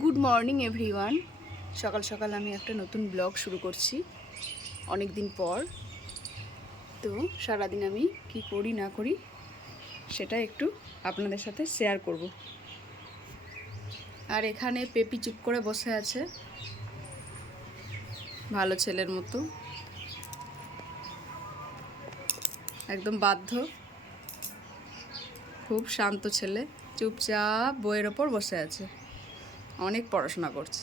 Good morning everyone. সকাল সকাল আমি একটা নতুন ব্লগ শুরু করছি অনেক দিন পর। তো সারাদিন আমি কি করি না করি সেটা একটু আপনাদের সাথে শেয়ার করব। আর এখানে পেপি চুপ করে বসে আছে ভালো ছেলের মতো, একদম বাধ্য, খুব শান্ত ছেলে, চুপচাপ বইয়ের ওপর বসে আছে, অনেক পড়াশোনা করছে।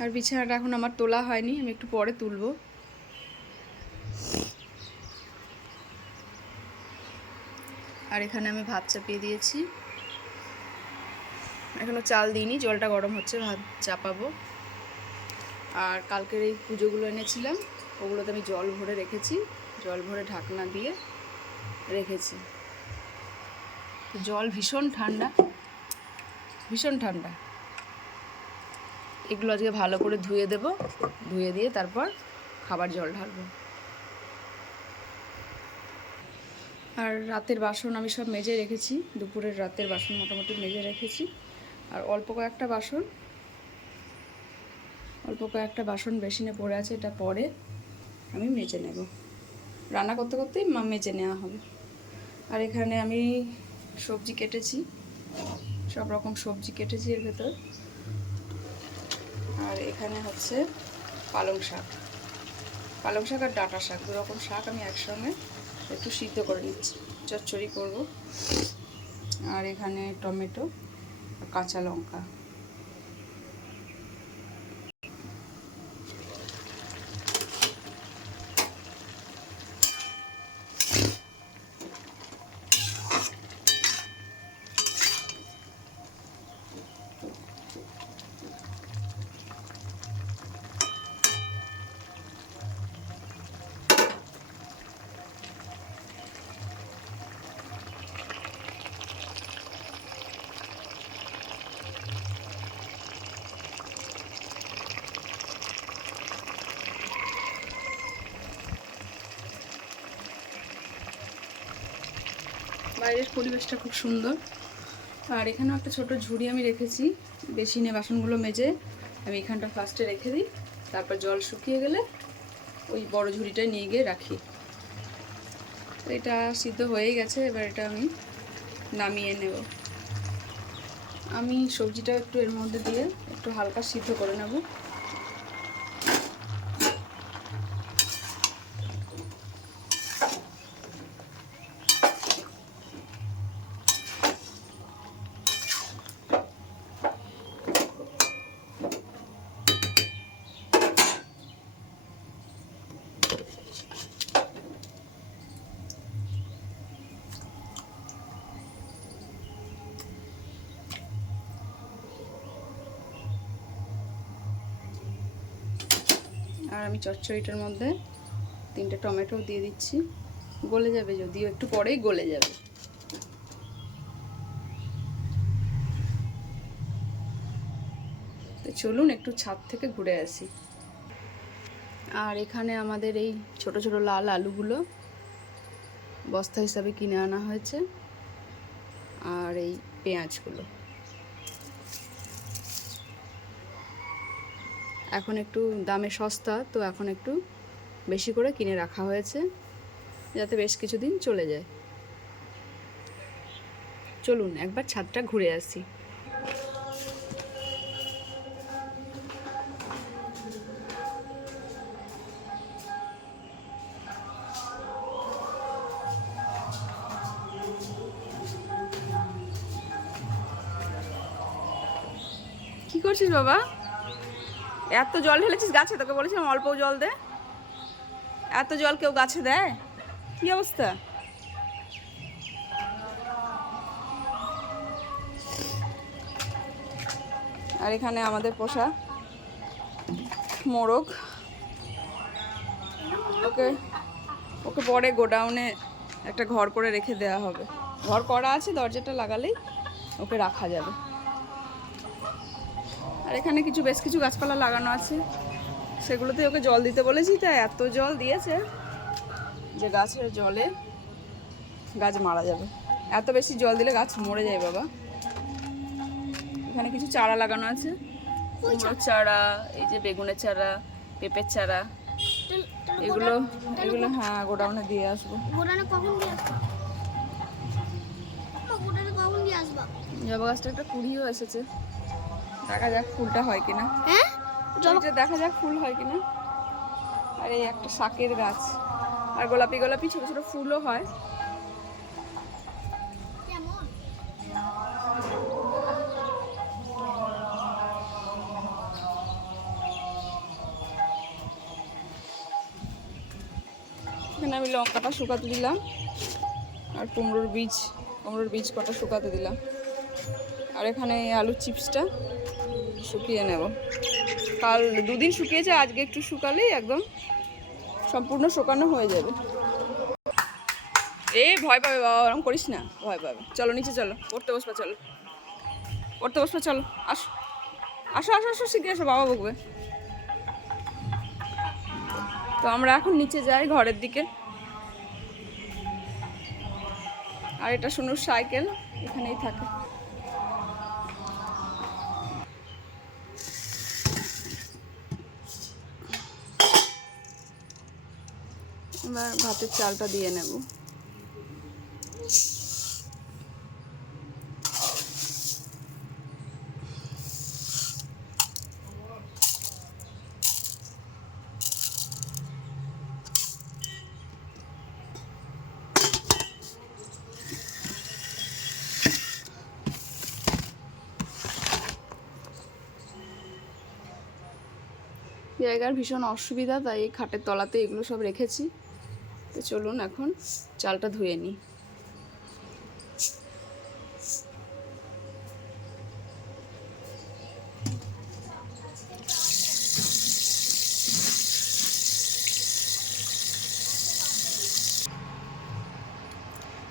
আর বিছানাটা এখন আমার তোলা হয়নি, আমি একটু পরে তুলবো। আর এখানে আমি ভাত চাপিয়ে দিয়েছি, এখনো চাল দিইনি, জলটা গরম হচ্ছে, ভাত চাপাবো। আর কালকের এই পুজোগুলো এনেছিলাম, ওগুলোতে আমি জল ভরে রেখেছি, জল ভরে ঢাকনা দিয়ে রেখেছি। জল ভীষণ ঠান্ডা, ভীষণ ঠান্ডা। এগুলো আজকে ভালো করে ধুয়ে দেব, ধুয়ে দিয়ে তারপর খাবার জল ঢালবো। আর রাতের বাসন আমি সব মেজে রেখেছি, দুপুরের রাতের বাসন মোটামুটি মেজে রেখেছি। আর অল্প কয়েকটা বাসন বেসিনে পড়ে আছে, এটা পরে আমি মেজে নেব, রান্না করতে করতেই মেজে নেওয়া হবে। আর এখানে আমি সবজি কেটেছি, সব রকম সবজি কেটেছি এর ভেতর। আর এখানে হচ্ছে পালং শাক আর ডাঁটা শাক, দু রকম শাক আমি একসঙ্গে একটু সিদ্ধ করে নিচ্ছি, চচ্চড়ি করব। আর এখানে টমেটো আর কাঁচা লঙ্কা। বাইরের পরিবেশটা খুব সুন্দর। আর এখানেও একটা ছোট ঝুড়ি আমি রেখেছি, বেসিনে বাসনগুলো মেজে আমি এখানটা ফার্স্টে রেখে দিই, তারপর জল শুকিয়ে গেলে ওই বড় ঝুড়িটায় নিয়ে গিয়ে রাখি। তো এটা সিদ্ধ হয়েই গেছে, এবার এটা আমি নামিয়ে নেব। আমি সবজিটা একটু এর মধ্যে দিয়ে একটু হালকা সিদ্ধ করে নেব। আর আমি চচ্চড়িটার মধ্যে 3টে টমেটো দিয়ে দিচ্ছি, গলে যাবে, যদিও একটু পরেই গলে যাবে। তো চলুন একটু ছাদ থেকে ঘুরে আসি। আর এখানে আমাদের এই ছোট ছোট লাল আলুগুলো বস্তা হিসাবে কিনে আনা হয়েছে, আর এই পেঁয়াজগুলো এখন একটু দামে সস্তা, তো এখন একটু বেশি করে কিনে রাখা হয়েছে যাতে বেশ কিছুদিন চলে যায়। চলুন একবার ছাদটা ঘুরে আসি। কি করছিস বাবা? এত জল ঢেলেছিস গাছে? তোকে বলেছিলাম অল্প জল দে, এত জল কেউ গাছে দেয়? কি অবস্থা? আর এখানে আমাদের পোষা মোরগ, ওকে ওকে পরে গোডাউনে একটা ঘর করে রেখে দেওয়া হবে, ঘর করা আছে, দরজাটা লাগালেই ওকে রাখা যাবে। আর এখানে বেশ কিছু গাছপালা লাগানো আছে, সেগুলোতে ওকে জল দিতে বলেছি, তাই এত জল দিয়েছে যে গাছের জলে গাছ মারা যাবে। এত বেশি জল দিলে গাছ মরে যায় বাবা। এখানে কিছু চারা লাগানো আছে, কুমড়োর চারা, এই যে বেগুনের চারা, পেঁপের চারা, এগুলো এগুলো হ্যাঁ গোডাউনে দিয়ে আসবো। জবা গাছটা একটা কুড়িও এসেছে, দেখা যাক ফুলটা হয় কিনা। হ্যাঁ দেখা যাক ফুল হয় কিনা। আর এই একটা শাকের গাছ, আর গোলাপি গোলাপি ছোট ছোট ফুলও হয়। এখানে আমি লঙ্কাটা শুকাতে দিলাম, আর কুমড়োর বীজ কটা শুকাতে দিলাম, আর এখানে আলুর চিপসটা শুকিয়ে নেব। কাল 2 দিন শুকিয়েছে, আজকে একটু শুকালেই একদম সম্পূর্ণ শুকানো হয়ে যাবে। ভয় পাবে বাবা, ওরকম করিস না, ভয় পাবে। চলো নিচে চলো, পড়তে বসবা, চলো পড়তে বসবা, চলো আসো আসো আসো আসো, শিখে আসো, বাবা বকবে। তো আমরা এখন নিচে যাই ঘরের দিকে। আর এটা সোনুর সাইকেল, এখানেই থাকে। এবার ভাতের চালটা দিয়ে নেব। জায়গার ভীষণ অসুবিধা, তাই এই খাটের তলাতে এগুলো সব রেখেছি। তো চলুন এখন চালটা ধুয়ে নিই।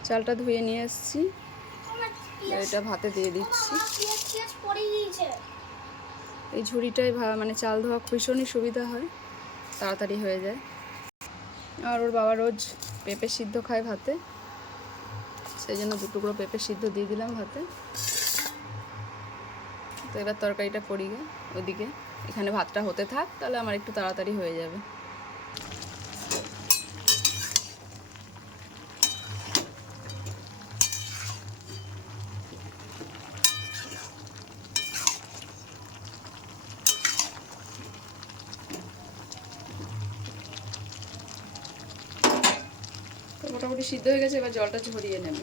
চালটা ধুয়ে নিয়ে এসেছি, এটা ভাতে দিয়ে দিচ্ছি। এই ঝুড়িটাই মানে চাল ধোয়া ভীষণই সুবিধা হয়, তাড়াতাড়ি হয়ে যায়। আর ওর বাবা রোজ পেঁপে সিদ্ধ খায় ভাতে, সেই জন্য 2 টুকরো পেঁপে সিদ্ধ দিয়ে দিলাম ভাতে। তো এবার তরকারিটা করি গে ওইদিকে, এখানে ভাতটা হতে থাক, তাহলে আমার একটু তাড়াতাড়ি হয়ে যাবে। তো মোটামুটি সিদ্ধ হয়ে গেছে, এবার জলটা ঝরিয়ে নেব।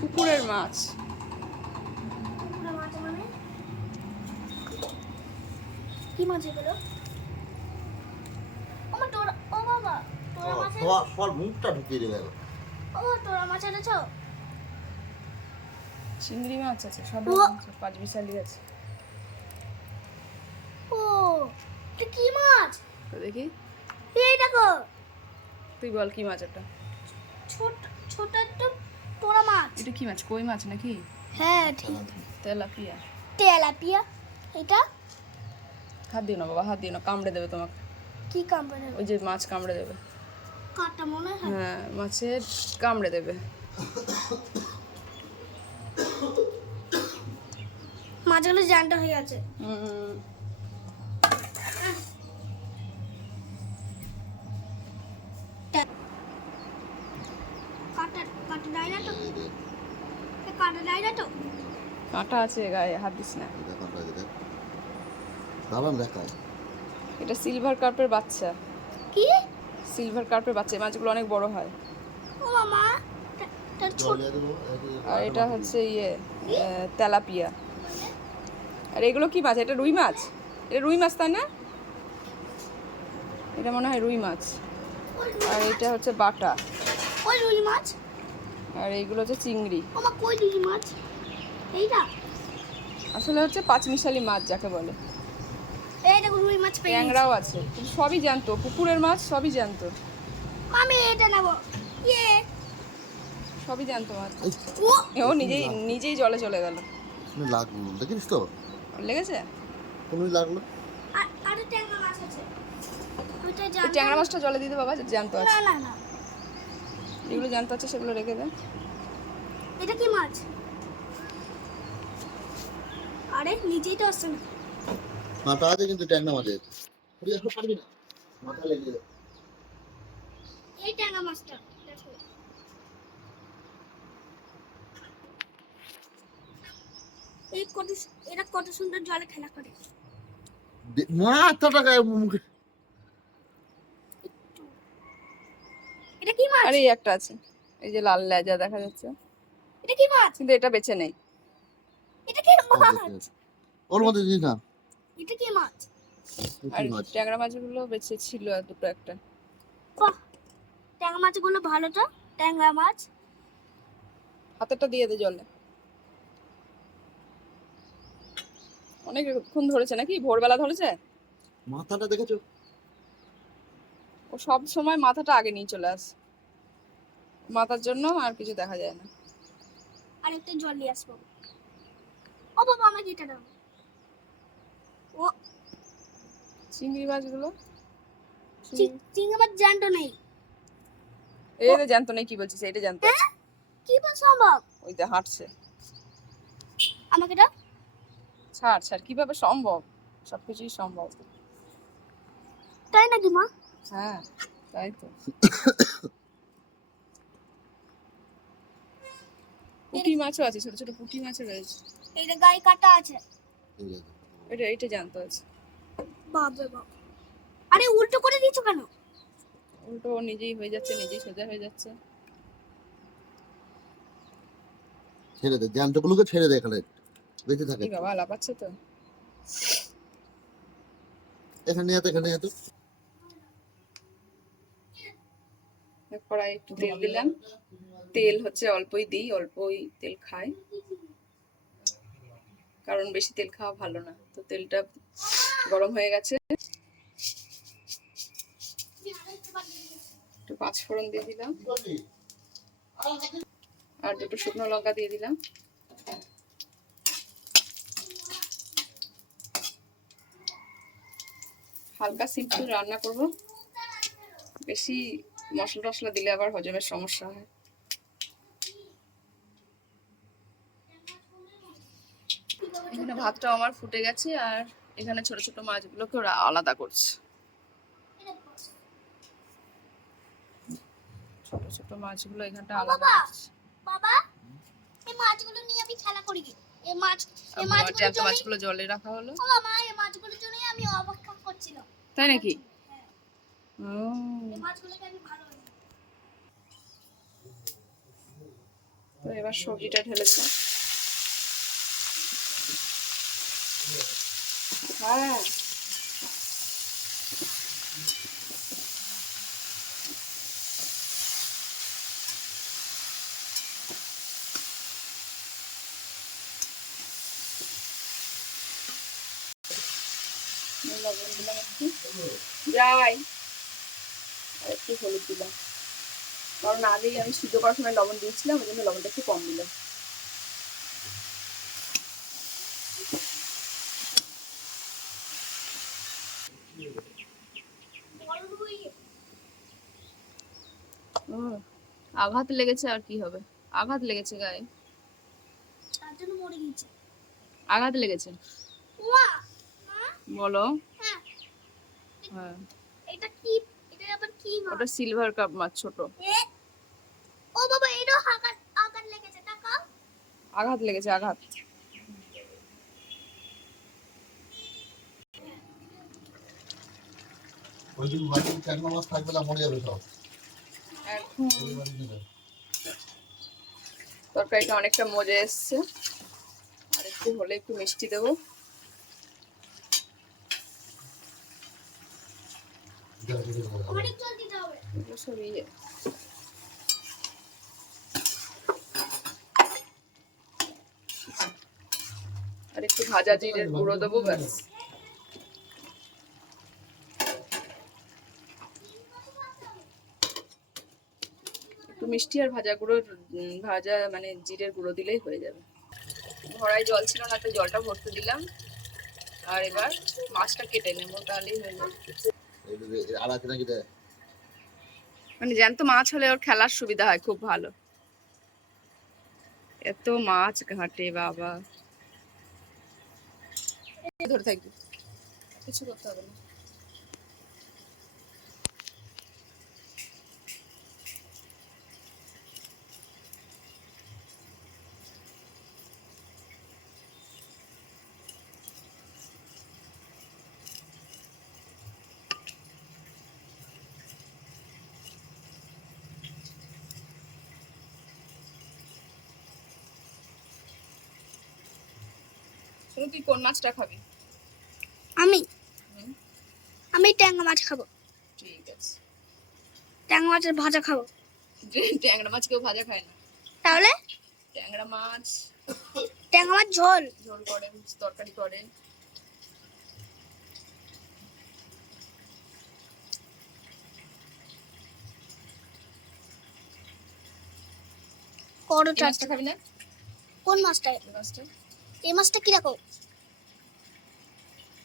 পুকুরের মাছ। কি মাছ এগুলো? ও বাবা, তোরা মাছ সব মুখটা ঢুকিয়ে দেবে। তোরা মাছ এনেছো? চিংড়ি মাছ আছে, সব 5 বিশালি আছে। ও এটা কি মাছ? তো দেখি, এই দেখো, তুই বল কি মাছ এটা? ছোট ছোট একটা তোরা মাছ। এটা কি মাছ? কই মাছ নাকি? হ্যাঁ ঠিক। তেলাপিয়া। তেলাপিয়া। এটা হাত দিও না বাবা, হাত দিও না, কামড়ে দেবে তোমাকে। কি কামড়ে? ওই যে মাছ কামড়ে দেবে। কাটা মনে হয়। হ্যাঁ, মাছের কামড়ে দেবে। মাছগুলো জ্যান্ত হয়ে আছে। কাঁটা আছে গায়ে, হাত দিস না। এটা সিলভার কার্পের বাচ্চা। কি? সিলভার কার্পের বাচ্চা, এই মাছগুলো অনেক বড় হয়। ও মামা, আর এটা হচ্ছে তেলাপিয়া। আর এগুলো কি মাছ? এটা রুই মাছ। এটা রুই মাছ তাই না? এটা মনে হয় রুই মাছ। আর এটা হচ্ছে বাটা। ওই রুই মাছ। আর এইগুলো হচ্ছে চিংড়ি। মামা কই রুই মাছ? এইটা আসলে হচ্ছে 5 মিশালি মাছ যাকে বলে। এই রুই মাছ পেয়ে গেছি। ট্যাংরাও আছে, কিন্তু সবই জ্যান্ত, পুকুরের মাছ সবই জ্যান্ত, আমি এটা নেবো। ইয়ে সবই জ্যান্ত মাছ। এই, ও ও নিজেই নিজেই জলে চলে গেল। কোনো লাগলো দেখিস তো? ওর লেগেছে? কোনোই লাগলো? আরে ট্যাংরা মাছ আছে। ওইটা এই জানতাম। ট্যাংরা মাছটা জলে দিতে বাবা, জ্যান্ত না আছে। না না, যেগুলো জ্যান্ত আছে সেগুলো রেখে দেন। এটা কি মাছ? আরে নিজেই তো আসছে না। মাথা আছে কিন্তু ট্যাংরা মাছের। তুই এখন পারবি না, মাথা লেগে যাবে। এই ট্যাংরা মাছটা দেখো। এই কত এটা কত সুন্দর জলে খেলা করে। মাথাটা গায়ে মুখে। এটা কি মাছ? আরে এই একটা আছে, এই যে লাল লেজা দেখা যাচ্ছে, এটা কি মাছ? কিন্তু এটা বেঁচে নেই। এটা কি মাছ? ওর মধ্যে দিস না। এটা কি মাছ? আর কি মাছ? ট্যাংরা মাছগুলো বেঁচে ছিল আর দুটো একটা। বাহ, ট্যাংরা মাছগুলো ভালো তো। ট্যাংরা মাছ হাতেরটা দিয়ে দে জলে। অনেকক্ষণ ধরেছে নাকি, ভোরবেলা ধরেছে? মাথাটা দেখেছো? ও সব সময় মাথাটা আগে নিয়ে চলে আসে, মাথার জন্য আর কিছু দেখা যায় না। আর একটা জল নিয়ে আসবো। ও বাবা আমাকে এটা দাও। ও চিংড়ি মাছগুলো, চিংড়ি মাছ জ্যান্ত নেই। এই যে জ্যান্ত নেই কি বলছিস, এইটা জ্যান্ত আছে। হ্যাঁ? কি করে সম্ভব? ওই যে হাঁটছে। আমাকে দাও। ছাড় ছাড়, কিভাবে সম্ভব? সবকিছুই সম্ভব। তাই নাকি মা? হ্যাঁ তাই তো। পুঁটি মাছও আছে, ছোট ছোট পুঁটি মাছও রয়েছে। এইটা গায়ে কাটা আছে। এই আছে। এইটা জ্যান্ত আছে। বাবা বাবা, আরে উল্টো করে দিয়েছো কেন? উল্টো ও নিজেই হয়ে যাচ্ছে, নিজেই সোজা হয়ে যাচ্ছে। ছেড়ে দে, জ্যান্তগুলোকে ছেড়ে দে এখানে, বেঁচে থাকে। এই বাবা লাফাচ্ছে তো। এখানে এত, এখানে এত। কড়াই একটু তেল দিলাম, তেল হচ্ছে অল্পই দিই, অল্পই তেল খাই, কারণ বেশি তেল খাওয়া ভালো না। তো তেলটা গরম হয়ে গেছে, একটু পাঁচ ফোড়ন দিয়ে দিলাম, আর দুটো শুকনো লঙ্কা দিয়ে দিলাম। হালকা সিম্পল রান্না করব, বেশি মশলা টশলা দিলে আবার হজমের সমস্যা হয়। এখানে ভাতটা আমার ফুটে গেছে, আর এখানে ছোট ছোট মাছগুলোকে ওরা আলাদা করছে। ছোট ছোট মাছগুলো এখানটা আলাদা বাবা করছে। বাবা, এই মাছগুলো নিয়ে আমি খেলা করি। এই মাছগুলো জ্যান্ত মাছগুলো জলে রাখা হলো। ও মামা, এই মাছগুলোর জন্যই আমি অপেক্ষা করছিলাম। তাই নাকি? হ্যাঁ, ও, এই মাছগুলোকে আমি ভালো তো এবার সবজিটা ঢেলে দিলাম। হ্যাঁ লবণ দিলাম একটু, যাই, আর একটু হলুদ দিলাম, কারণ আগেই আমি সিদ্ধ করার সময় লবণ দিয়েছিলাম, ওই জন্য লবণটা একটু কম দিলাম। আঘাত লেগেছে, আর কি হবে, আঘাত লেগেছে গায়ে, তার জন্য মরে গেছে। আঘাত লেগেছে। ওয়া মা, বলো। হ্যাঁ হ্যাঁ, এটা কি? এটা আবার কি মাছ? ওটা সিলভার কাপ মাছ, ছোট। ও বাবা, এটা আঘাত আঘাত লেগেছে, টাকা। আঘাত লেগেছে, আঘাত। ওই দিন বাড়িতে ট্যাংরা মাছ থাকবে না, মরে যাবে সব। এখন ওই বাড়ি নেবে। তরকারিটা অনেকটা মজে এসছে, আর একটু হলে একটু মিষ্টি দেবো। অনেক জল দিতে হবে। এগুলো সব ইয়ে। আর একটু ভাজা জিরের গুঁড়ো দেবো, ব্যাস। মিষ্টি আর ভাজা গুঁড়োর ভাজা মানে জিরের গুঁড়ো দিলেই হয়ে যাবে। ঘড়াই জল ছিল না, তো জলটা ভরতে দিলাম। আর এবার মাছটা কেটে নেবো, তাহলেই হয়ে যাবে। আর আছে নাকি রে? মানে জ্যান্ত মাছ হলে ওর খেলার সুবিধা হয়, খুব ভালো। এত মাছ ঘাটে বাবা। ধরে থাকবি, কিছু করতে হবে না। শুধু তুই কোন মাছটা খাবি? আমি হুম, আমি ট্যাংরা মাছ খাবো। ঠিক আছে। ট্যাংরা মাছের ভাজা খাবো। ট্যাংরা মাছ কেউ ভাজা খায় না। তাহলে ট্যাংরা মাছ ট্যাংরা মাছ ঝোল। ঝোল করে, তরকারি করে। এই করোটা। মাছটা খাবি না? কোন মাছটা? এই মাছটা, এই মাছটা কিরকম?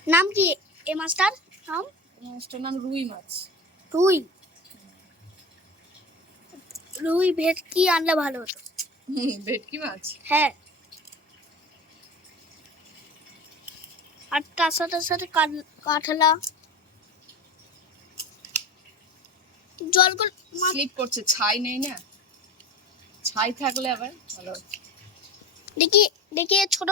নাম কি এই মাছটার নাম? এই মাছটার নাম রুই মাছ। রুই। রুই ভেটকি আনলে ভালো হতো। ভেটকি মাছ। হ্যাঁ, আর তার সাথে সাথে কাতলা। জলগুলো স্লিপ করছে, ছাই নেই না, ছাই থাকলে আবার ভালো হতো। দেখি দেখি ছোট